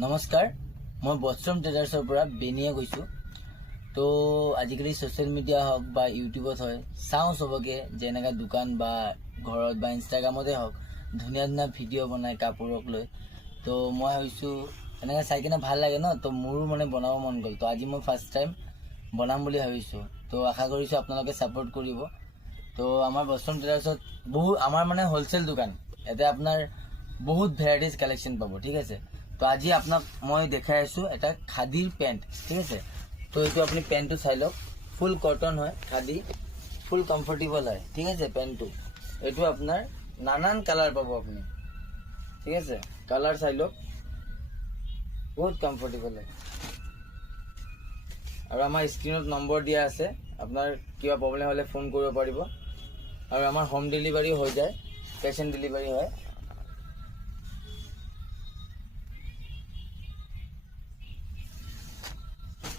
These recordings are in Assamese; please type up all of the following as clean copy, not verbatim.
নমস্কাৰ, মই বস্ত্ৰম ট্ৰেডাৰ্ছৰ পৰা বেনিয়ে কৈছোঁ। তো আজিকালি ছ'চিয়েল মিডিয়া হওক বা ইউটিউবত হয়, চাওঁ চবকে যেনেকৈ দোকান বা ঘৰত বা ইনষ্টাগ্ৰামতে হওক ধুনীয়া ধুনীয়া ভিডিঅ' বনায় কাপোৰক লৈ। তো মই ভাবিছোঁ এনেকৈ চাই কিনে ভাল লাগে ন, তো মোৰো মানে বনাব মন গ'ল। তো আজি মই ফাৰ্ষ্ট টাইম বনাম বুলি ভাবিছোঁ। তো আশা কৰিছোঁ আপোনালোকে ছাপোৰ্ট কৰিব। তো আমাৰ বস্ত্ৰম ট্ৰেডাৰ্ছত আমাৰ মানে হ'লচেল দোকান, ইয়াতে আপোনাৰ বহুত ভেৰাইটিজ কালেকশ্যন পাব, ঠিক আছে। তো আজি আপোনাক মই দেখাই আছোঁ এটা খাদীৰ পেণ্ট, ঠিক আছে। তো এইটো আপুনি পেণ্টটো চাই লওক, ফুল কটন হয়, খাদী, ফুল কমফৰ্টেবল হয়, ঠিক আছে। পেণ্টটো এইটো আপোনাৰ নানান কালাৰ পাব আপুনি, ঠিক আছে। কালাৰ চাই লওক, বহুত কমফৰ্টেবল হয়। আৰু আমাৰ স্ক্ৰীনত নম্বৰ দিয়া আছে, আপোনাৰ কিবা প্ৰব্লেম হ'লে ফোন কৰিব পাৰিব। আৰু আমাৰ হোম ডেলিভাৰী হৈ যায়, কেছ অন ডেলিভাৰী হয়।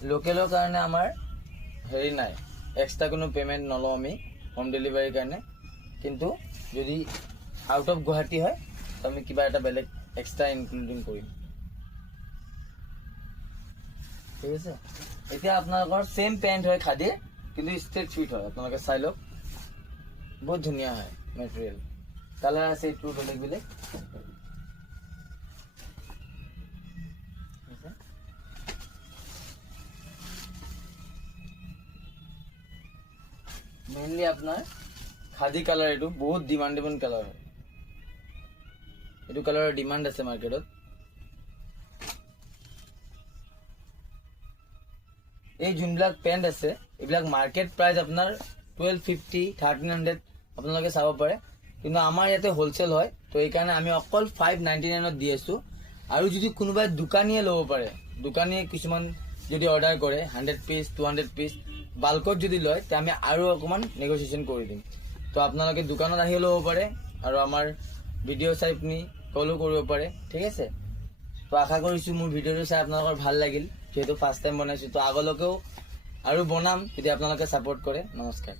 লোকেলৰ কাৰণে আমাৰ হেৰি নাই, এক্সট্ৰা কোনো পে'মেণ্ট নলওঁ আমি হোম ডেলিভাৰীৰ কাৰণে। কিন্তু যদি আউট অফ গুৱাহাটী হয় তো আমি কিবা এটা বেলেগ এক্সট্ৰা ইনক্লুডিং কৰিম, ঠিক আছে। এতিয়া আপোনালোকৰ ছেইম পেণ্ট হয় খাদীৰ, কিন্তু ষ্ট্ৰেট ফিট হয়। আপোনালোকে চাই লওক, বহুত ধুনীয়া হয় মেটেৰিয়েল। কালাৰ আছে এইটো বেলেগ বেলেগ। মেইনলি আপোনাৰ খাদী কালাৰ, এইটো বহুত ডিমাণ্ডেবল কালাৰ হয়। এইটো কালাৰৰ ডিমাণ্ড আছে মাৰ্কেটত। এই যোনবিলাক পেণ্ট আছে এইবিলাক মাৰ্কেট প্ৰাইচ আপোনাৰ 1250, 1300 আপোনালোকে চাব পাৰে। কিন্তু আমাৰ ইয়াতে হ'লচেল হয়, তো এইকাৰণে আমি অকল 599ত দি আছোঁ। আৰু যদি কোনোবাই দোকানীয়ে ল'ব পাৰে, দোকানীয়ে কিছুমান যদি অৰ্ডাৰ কৰে 100 পিচ 200 পিচ বাল্কত যদি লয়, তে আমি আৰু অকণমান নেগচিয়েশ্যন কৰি দিম। তো আপোনালোকে দোকানত আহিও ল'ব পাৰে আৰু আমাৰ ভিডিঅ' চাই পিনি কলো কৰিব পাৰে, ঠিক আছে। তো আশা কৰিছোঁ মোৰ ভিডিঅ'টো চাই আপোনালোকৰ ভাল লাগিল, যিহেতু ফাৰ্ষ্ট টাইম বনাইছোঁ। তো আগলৈকেও আৰু বনাম যদি আপোনালোকে ছাপোৰ্ট কৰে। নমস্কাৰ।